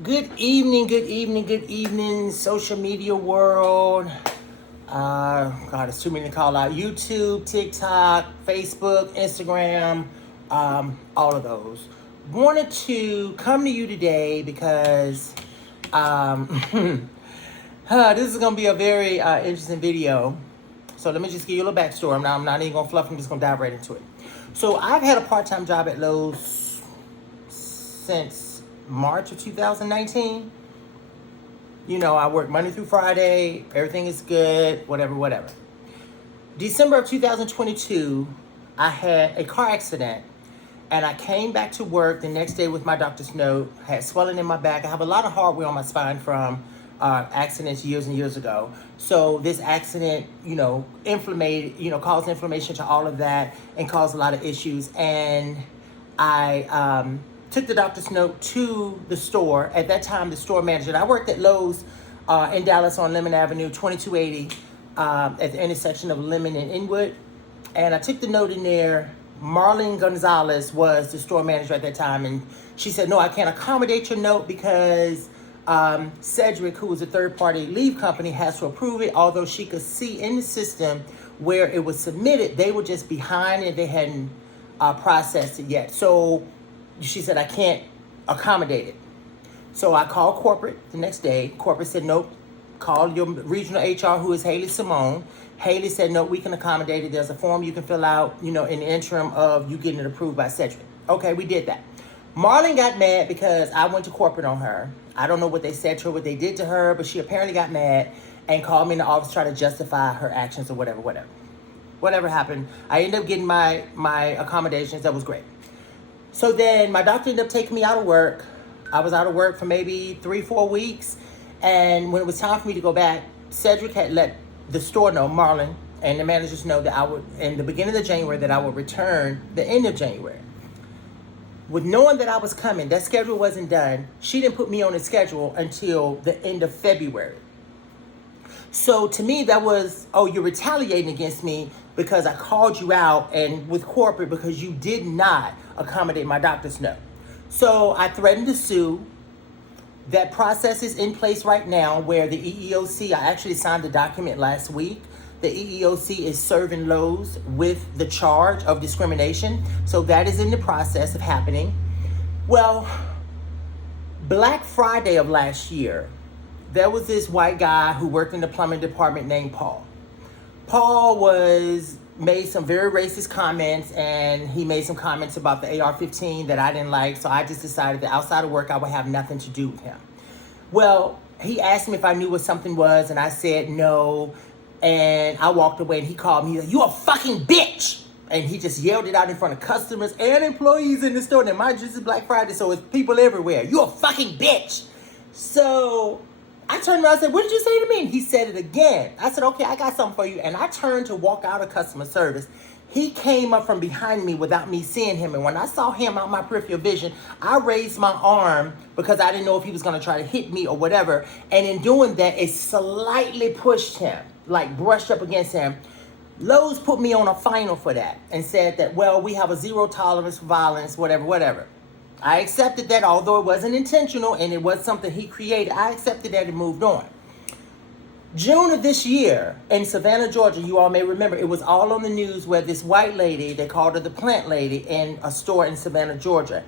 Good evening, good evening, good evening, social media world. God, it's too many to call out. YouTube, TikTok, Facebook, Instagram, all of those. Wanted to come to you today because um, this is going to be a very interesting video. So let me just give you a little backstory. I'm not even going to fluff, I'm just going to dive right into it. So I've had a part-time job at Lowe's since March of 2019. You know, I work Monday through Friday. Everything is good, whatever. December of 2022, I had a car accident. And I came back to work the next day with my doctor's note. Had swelling in my back. I have a lot of hardware on my spine from accidents years and years ago. So this accident, caused inflammation to all of that and caused a lot of issues. And I took the doctor's note to the store. At that time, the store manager, I worked at Lowe's in Dallas on Lemon Avenue, 2280, at the intersection of Lemon and Inwood. And I took the note in there. Marlene Gonzalez was the store manager at that time, and she said, no, I can't accommodate your note because Cedric, who was a third-party leave company, has to approve it, although she could see in the system where it was submitted, they were just behind and they hadn't processed it yet. So she said, I can't accommodate it. So I called corporate the next day. Corporate said, nope, call your regional HR, who is Haley Simone. Haley said, no, we can accommodate it. There's a form you can fill out, in the interim of you getting it approved by Cedric. Okay, we did that. Marlon got mad because I went to corporate on her. I don't know what they said to her, what they did to her, but she apparently got mad and called me in the office trying to justify her actions or whatever. Whatever happened, I ended up getting my accommodations. That was great. So then my doctor ended up taking me out of work. I was out of work for maybe 3-4 weeks. And when it was time for me to go back, Cedric had let the store know, Marlon, and the managers know that I would, in the beginning of January, that I would return the end of January. With knowing that I was coming, that schedule wasn't done. She didn't put me on the schedule until the end of February. So to me, that was, oh, you're retaliating against me because I called you out and with corporate because you did not accommodate my doctor's note. So I threatened to sue. That process is in place right now where the EEOC, I actually signed the document last week. The EEOC is serving Lowe's with the charge of discrimination. So that is in the process of happening. Well, Black Friday of last year, there was this white guy who worked in the plumbing department named Paul. Paul made some very racist comments, and he made some comments about the AR-15 that I didn't like, so I just decided that outside of work I would have nothing to do with him. Well, he asked me if I knew what something was, and I said no, and I walked away, and he called me, you a fucking bitch! And he just yelled it out in front of customers and employees in the store. Now, mind you, this is Black Friday, so it's people everywhere. You a fucking bitch! So I turned around and said, what did you say to me? And he said it again. I said, okay, I got something for you. And I turned to walk out of customer service. He came up from behind me without me seeing him. And when I saw him out my peripheral vision, I raised my arm because I didn't know if he was going to try to hit me or whatever. And in doing that, it slightly pushed him, like brushed up against him. Lowe's put me on a final for that and said that, well, we have a zero tolerance for violence, whatever. I accepted that, although it wasn't intentional and it was something he created. I accepted that and moved on. June of this year in Savannah, Georgia, you all may remember, it was all on the news where this white lady, they called her the plant lady, in a store in Savannah, Georgia,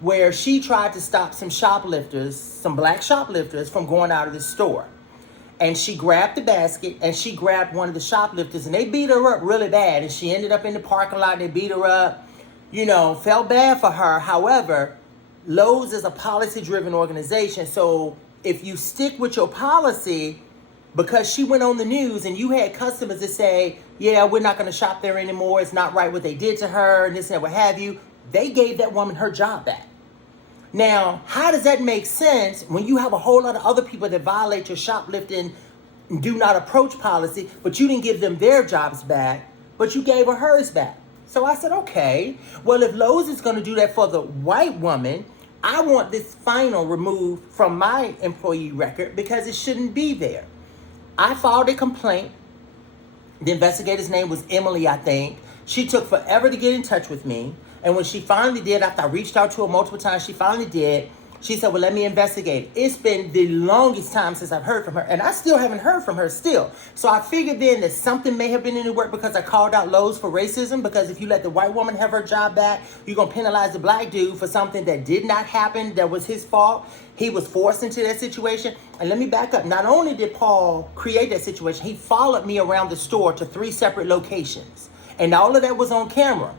where she tried to stop some shoplifters, some black shoplifters, from going out of the store. And she grabbed the basket and she grabbed one of the shoplifters and they beat her up really bad. And she ended up in the parking lot and they beat her up. Felt bad for her. However, Lowe's is a policy-driven organization. So if you stick with your policy, because she went on the news and you had customers that say, yeah, we're not going to shop there anymore. It's not right what they did to her and this and what have you. They gave that woman her job back. Now, how does that make sense when you have a whole lot of other people that violate your shoplifting, do not approach policy, but you didn't give them their jobs back, but you gave her hers back? So I said, okay, well, if Lowe's is going to do that for the white woman, I want this final removed from my employee record because it shouldn't be there. I filed a complaint. The investigator's name was Emily, I think. She took forever to get in touch with me. And when she finally did, after I reached out to her multiple times, she finally did. She said, well, let me investigate. It's been the longest time since I've heard from her, and I still haven't heard from her still. So I figured then that something may have been in the work because I called out Lowe's for racism, because if you let the white woman have her job back, you're going to penalize the black dude for something that did not happen, that was his fault. He was forced into that situation. And let me back up. Not only did Paul create that situation, he followed me around the store to 3 separate locations. And all of that was on camera.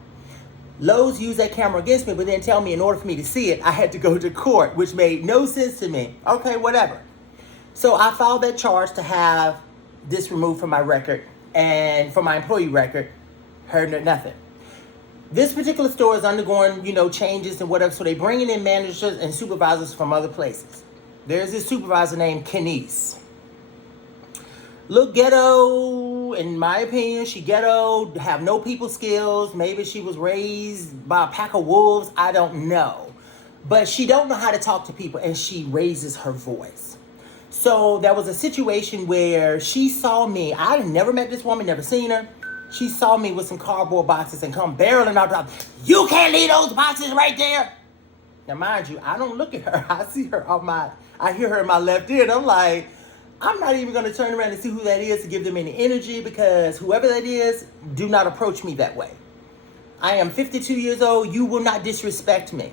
Lowe's used that camera against me, but then tell me in order for me to see it, I had to go to court, which made no sense to me. Okay, whatever. So I filed that charge to have this removed from my record and from my employee record. Heard nothing. This particular store is undergoing, changes and whatever, so they bringing in managers and supervisors from other places. There's this supervisor named Kenise. Look ghetto, in my opinion. She ghetto, have no people skills. Maybe she was raised by a pack of wolves. I don't know. But she don't know how to talk to people, and she raises her voice. So there was a situation where she saw me. I never met this woman, never seen her. She saw me with some cardboard boxes and come barreling out. You can't leave those boxes right there. Now, mind you, I don't look at her. I see her I hear her in my left ear, and I'm like, I'm not even going to turn around and see who that is to give them any energy, because whoever that is, do not approach me that way. I am 52 years old. You will not disrespect me.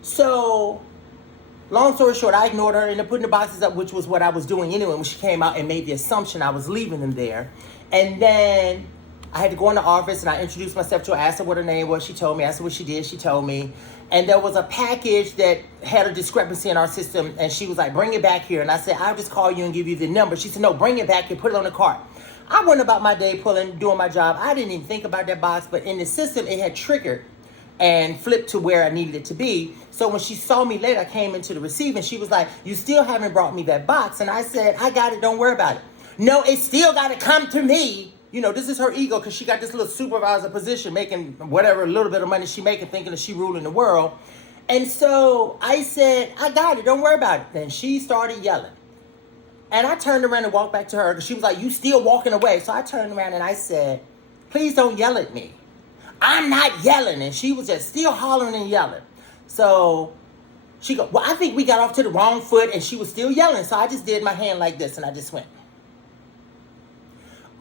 So, long story short, I ignored her and then putting the boxes up, which was what I was doing anyway when she came out and made the assumption I was leaving them there. And then I had to go in the office and I introduced myself to her, asked her what her name was. She told me. I asked her what she did. She told me. And there was a package that had a discrepancy in our system, and she was like, bring it back here. And I said, I'll just call you and give you the number. She said, no, bring it back here, put it on the cart. I went about my day doing my job. I didn't even think about that box, but in the system, it had triggered and flipped to where I needed it to be. So when she saw me later, I came into the receiving. She was like, you still haven't brought me that box. And I said, I got it, don't worry about it. No, it still got to come to me. This is her ego, because she got this little supervisor position, making whatever little bit of money she making, thinking that she ruling the world. And so I said, I got it, don't worry about it. Then she started yelling. And I turned around and walked back to her, because she was like, you still walking away. So I turned around and I said, please don't yell at me. I'm not yelling. And she was just still hollering and yelling. So she go, well, I think we got off to the wrong foot, and she was still yelling. So I just did my hand like this, and I just went.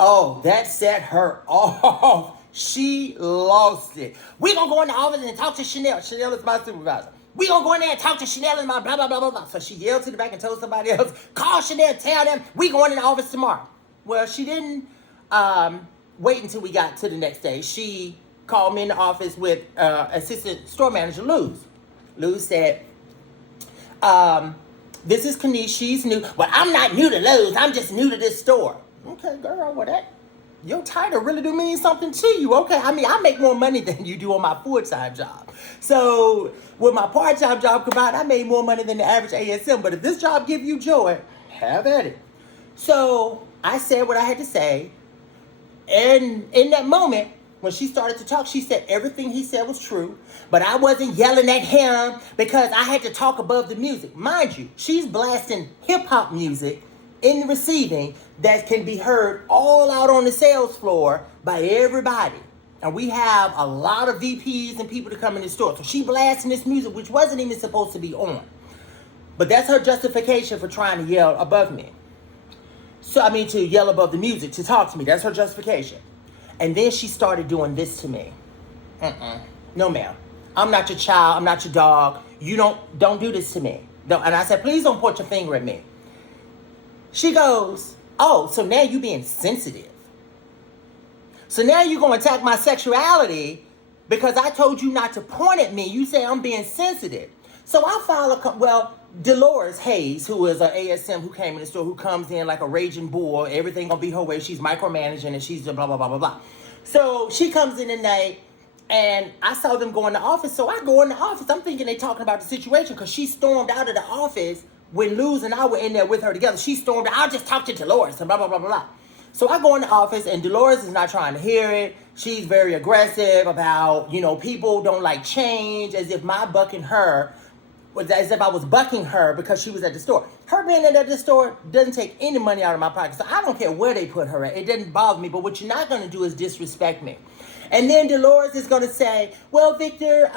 Oh, that set her off. She lost it. We're going to go in the office and talk to Chanel. Chanel is my supervisor. We're going to go in there and talk to Chanel and my blah, blah, blah, blah, blah. So she yelled to the back and told somebody else, call Chanel, tell them we're going in the office tomorrow. Well, she didn't wait until we got to the next day. She called me in the office with assistant store manager, Lowe. Lowe said, this is Kenise. She's new. Well, I'm not new to Lowe's. I'm just new to this store. Okay, girl, well, your title really do mean something to you. Okay, I make more money than you do on my full-time job. So with my part-time job combined, I made more money than the average ASM. But if this job give you joy, have at it. So I said what I had to say. And in that moment, when she started to talk, she said everything he said was true. But I wasn't yelling at him because I had to talk above the music. Mind you, she's blasting hip-hop music in the receiving that can be heard all out on the sales floor by everybody. And we have a lot of VPs and people to come in the store. So she blasting this music, which wasn't even supposed to be on. But that's her justification for trying to yell above me. To yell above the music, to talk to me. That's her justification. And then she started doing this to me. No, ma'am. I'm not your child. I'm not your dog. You don't do this to me. Don't. And I said, please don't point your finger at me. She goes, oh, so now you being sensitive. So now you're going to attack my sexuality because I told you not to point at me. You say I'm being sensitive. So I file Dolores Hayes, who is an ASM who came in the store, who comes in like a raging bull. Everything going to be her way. She's micromanaging and she's blah, blah, blah, blah, blah. So she comes in at night and I saw them go in the office. So I go in the office. I'm thinking they talking about the situation because she stormed out of the office when Luz and I were in there with her together. She stormed out, I'll just talk to Dolores and blah, blah, blah, blah, blah. So I go in the office and Dolores is not trying to hear it. She's very aggressive about, people don't like change, as if I was bucking her because she was at the store. Her being at the store doesn't take any money out of my pocket. So I don't care where they put her at. It doesn't bother me. But what you're not going to do is disrespect me. And then Dolores is going to say, well, Victor,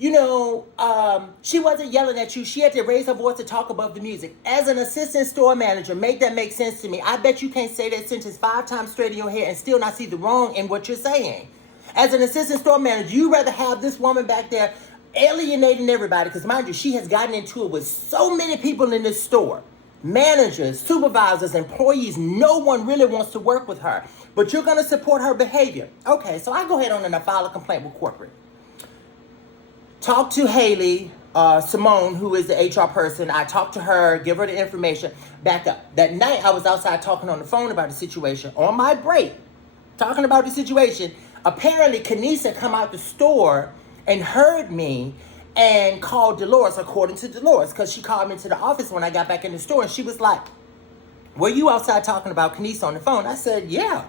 she wasn't yelling at you. She had to raise her voice to talk above the music. As an assistant store manager, make that make sense to me. I bet you can't say that sentence 5 times straight in your head and still not see the wrong in what you're saying. As an assistant store manager, you'd rather have this woman back there alienating everybody, because mind you, she has gotten into it with so many people in this store. Managers, supervisors, employees, no one really wants to work with her. But you're going to support her behavior. Okay, so I go ahead on and I file a complaint with corporate. Talk to Haley, Simone, who is the HR person. I talked to her, give her the information, back up. That night, I was outside talking on the phone about the situation. On my break, talking about the situation, apparently, Kenisa come out the store and heard me and called Dolores, according to Dolores, because she called me into the office when I got back in the store, and she was like, were you outside talking about Kenisa on the phone? I said, yeah.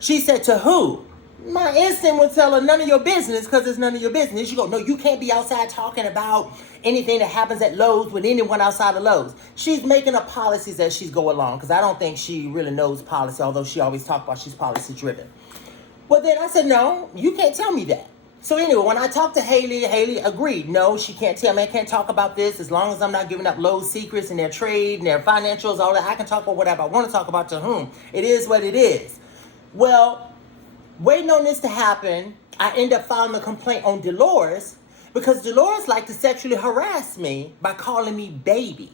She said, to who? My instinct would tell her, none of your business, because it's none of your business. She go, no, you can't be outside talking about anything that happens at Lowe's with anyone outside of Lowe's. She's making up policies as she's go along, because I don't think she really knows policy, although she always talks about she's policy driven. Well, then I said, no, you can't tell me that. So anyway, when I talked to Haley, Haley agreed. No, she can't tell me. I can't talk about this as long as I'm not giving up Lowe's secrets and their trade and their financials, all that. I can talk about whatever I want to talk about, to whom. It is what it is. Well, waiting on this to happen, I end up filing a complaint on Dolores, because Dolores liked to sexually harass me by calling me baby.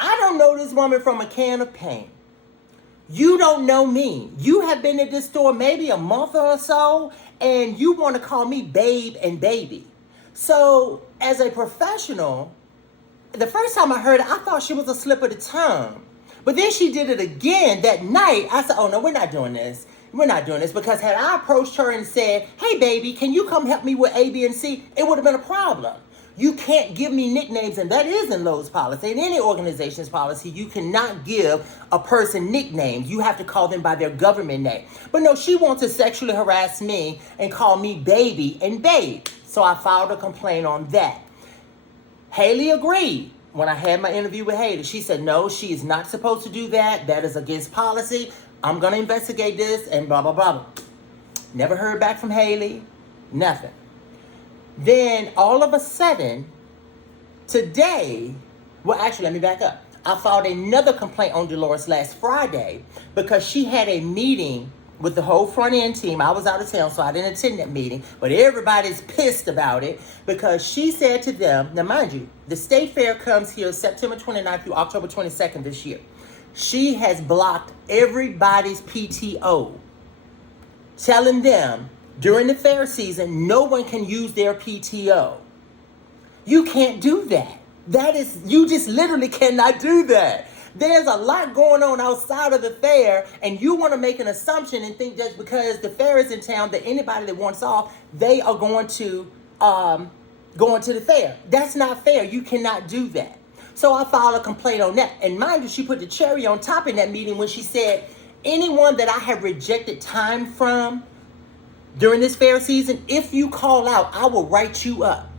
I don't know this woman from a can of paint. You don't know me. You have been at this store maybe a month or so, and you want to call me babe and baby. So as a professional, the first time I heard it, I thought she was a slip of the tongue. But then she did it again that night. I said, oh no, we're not doing this. We're not doing this, because had I approached her and said, hey baby, can you come help me with A, B, and C? It would have been a problem. You can't give me nicknames, and that is in Lowe's policy. In any organization's policy, you cannot give a person nicknames. You have to call them by their government name. But no, she wants to sexually harass me and call me baby and babe. So I filed a complaint on that. Haley agreed. When I had my interview with Haley, she said, no, she is not supposed to do that. That is against policy. I'm going to investigate this and blah, blah, blah. Never heard back from Haley. Nothing. Then all of a sudden, today, well, actually, let me back up. I filed another complaint on Dolores last Friday because she had a meeting with the whole front end team. I was out of town, so I didn't attend that meeting, but everybody's pissed about it because she said to them, now mind you, the state fair comes here September 29th through October 22nd this year. She has blocked everybody's PTO, telling them during the fair season, no one can use their PTO. You can't do that. You just literally cannot do that. There's a lot going on outside of the fair, and you want to make an assumption and think just because the fair is in town that anybody that wants off, they are going to the fair. That's not fair. You cannot do that. So I filed a complaint on that. And mind you, she put the cherry on top in that meeting when she said, anyone that I have rejected time from during this fair season, if you call out, I will write you up.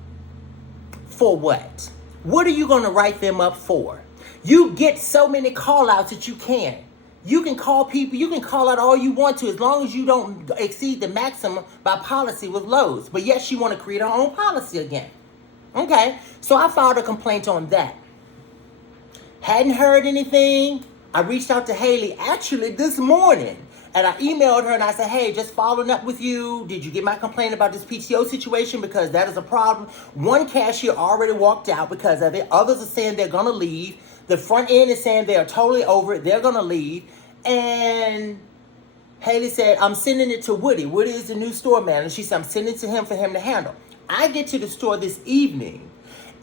For what? What are you going to write them up for? You get so many call outs that you can. You can call people, you can call out all you want to as long as you don't exceed the maximum by policy with Lowe's. But yet she want to create her own policy again. Okay, so I filed a complaint on that. Hadn't heard anything. I reached out to Haley actually this morning. And I emailed her and I said, hey, just following up with you. Did you get my complaint about this PTO situation? Because that is a problem. One cashier already walked out because of it. Others are saying they're going to leave. The front end is saying they are totally over it. They're going to leave. And Haley said, I'm sending it to Woody. Woody is the new store manager. She said, I'm sending it to him for him to handle. I get to the store this evening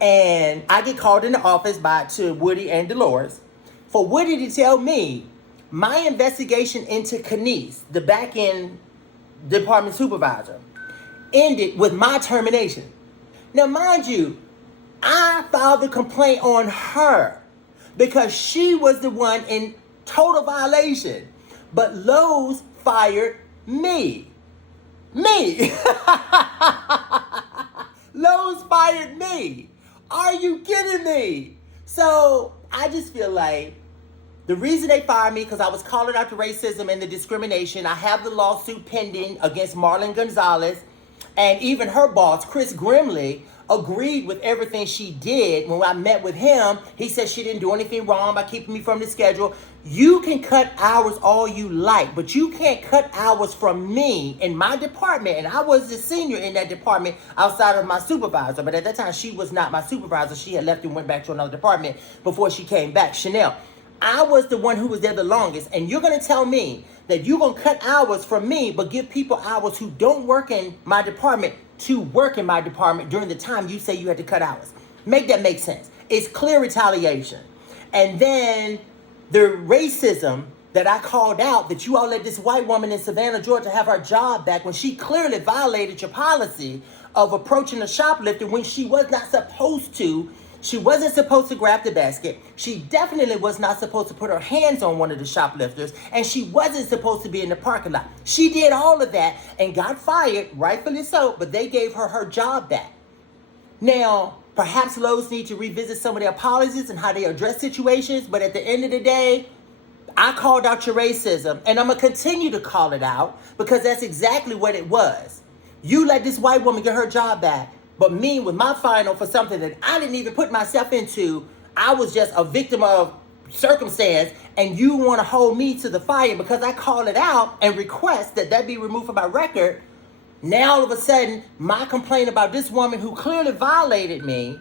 and I get called in the office to Woody and Dolores for Woody to tell me my investigation into Kenise, the back-end department supervisor, ended with my termination. Now, mind you, I filed the complaint on her because she was the one in total violation. But Lowe's fired me. Me. Lowe's fired me. Are you kidding me? So I just feel like the reason they fired me because I was calling out the racism and the discrimination. I have the lawsuit pending against Marlon Gonzalez and even her boss, Chris Grimley, agreed with everything she did. When I met with him, he said she didn't do anything wrong by keeping me from the schedule. You can cut hours all you like, but you can't cut hours from me in my department. And I was the senior in that department outside of my supervisor. But at that time, she was not my supervisor. She had left and went back to another department before she came back, Chanel. I was the one who was there the longest. And you're going to tell me that you're going to cut hours from me, but give people hours who don't work in my department to work in my department during the time you say you had to cut hours. Make that make sense. It's clear retaliation. And then the racism that I called out, that you all let this white woman in Savannah, Georgia have her job back when she clearly violated your policy of approaching a shoplifter when she was not supposed to. She wasn't supposed to grab the basket. She definitely was not supposed to put her hands on one of the shoplifters. And she wasn't supposed to be in the parking lot. She did all of that and got fired, rightfully so, but they gave her her job back. Now, perhaps Lowe's need to revisit some of their policies and how they address situations. But at the end of the day, I called out your racism. And I'm going to continue to call it out because that's exactly what it was. You let this white woman get her job back. But me, with my final for something that I didn't even put myself into, I was just a victim of circumstance, and you want to hold me to the fire because I call it out and request that that be removed from my record. Now, all of a sudden, my complaint about this woman who clearly violated me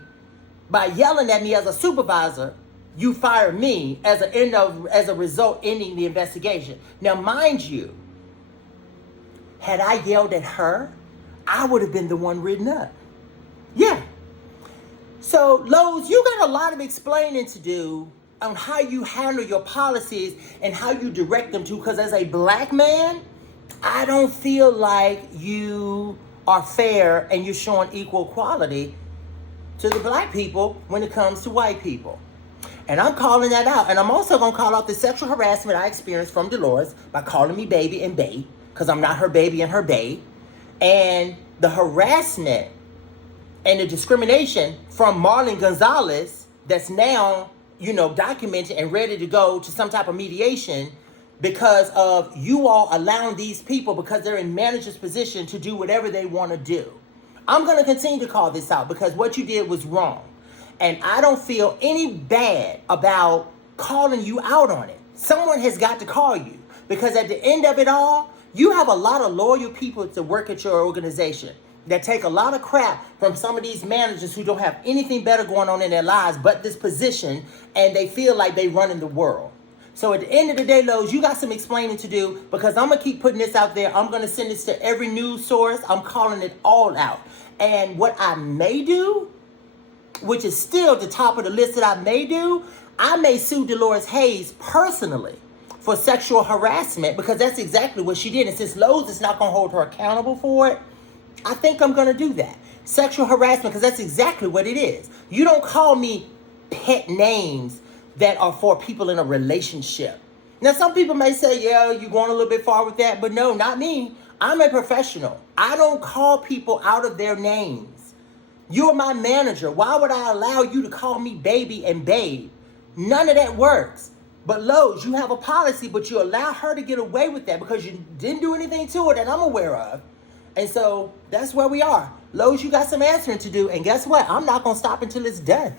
by yelling at me as a supervisor, you fire me as a result ending the investigation. Now, mind you, had I yelled at her, I would have been the one written up. Yeah. So, Lowe's, you got a lot of explaining to do on how you handle your policies and how you direct them to, because as a black man, I don't feel like you are fair and you're showing equal quality to the black people when it comes to white people. And I'm calling that out. And I'm also going to call out the sexual harassment I experienced from Dolores by calling me baby and babe, because I'm not her baby and her babe. And the harassment and the discrimination from Marlon Gonzalez that's now, documented and ready to go to some type of mediation because of you all allowing these people, because they're in manager's position, to do whatever they want to do. I'm going to continue to call this out because what you did was wrong. And I don't feel any bad about calling you out on it. Someone has got to call you, because at the end of it all, you have a lot of loyal people to work at your organization that take a lot of crap from some of these managers who don't have anything better going on in their lives but this position, and they feel like they run in the world. So at the end of the day, Lowe's, you got some explaining to do, because I'm going to keep putting this out there. I'm going to send this to every news source. I'm calling it all out. And what I may do, which is still the top of the list that I may do, I may sue Dolores Hayes personally for sexual harassment, because that's exactly what she did. And since Lowe's is not going to hold her accountable for it, I think I'm going to do that. Sexual harassment, because that's exactly what it is. You don't call me pet names that are for people in a relationship. Now, some people may say, yeah, you're going a little bit far with that. But no, not me. I'm a professional. I don't call people out of their names. You're my manager. Why would I allow you to call me baby and babe? None of that works. But Lowe's, you have a policy, but you allow her to get away with that because you didn't do anything to it that I'm aware of. And so that's where we are. Lowe's, you got some answering to do. And guess what? I'm not going to stop until it's done.